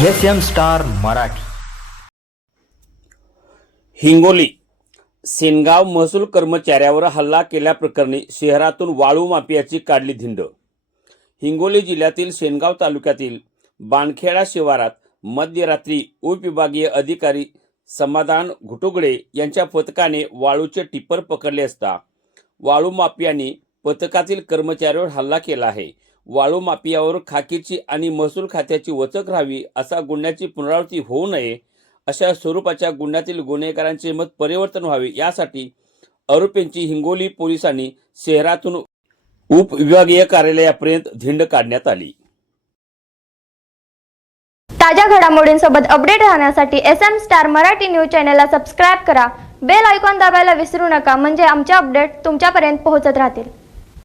S M star Marathi. Hingoli. Sengaon महसूल कर्मचाऱ्यावर हल्ला केल्याप्रकरणी शहरातून वाळू माफियाची काढली धिंड. हिंगोली जिल्ह्यातील सेनगाव तालुक्यातील बाणखेडा शिवारात मध्यरात्री उपविभागीय अधिकारी समाधान घुटुगडे यांच्या पथकाने वाळूचे टिप्पर पकडले असता वाळू माफियांनी पथकातील कर्मचाऱ्यावर हल्ला केला आहे. वाळू माफियावर खाकीची आणि महसूल खात्याची वचक राहावी असा गुन्ह्याची पुनरावृत्ती होऊ नये अशा स्वरूपाच्या गुन्ह्यातील गुन्हेगारांचे मत परिवर्तन व्हावे यासाठी आरोपींची हिंगोली पोलिसांनी शहरातून उपविभागीय कार्यालयापर्यंत धिंड काढण्यात आली. ताज्या घडामोडींसोबत अपडेट राहण्यासाठी S M star Marathi news चॅनलला सबस्क्राईब करा. बेल आयकॉन दाबायला विसरू नका. म्हणजे आमचे अपडेट तुमच्यापर्यंत पोहोचत राहतील.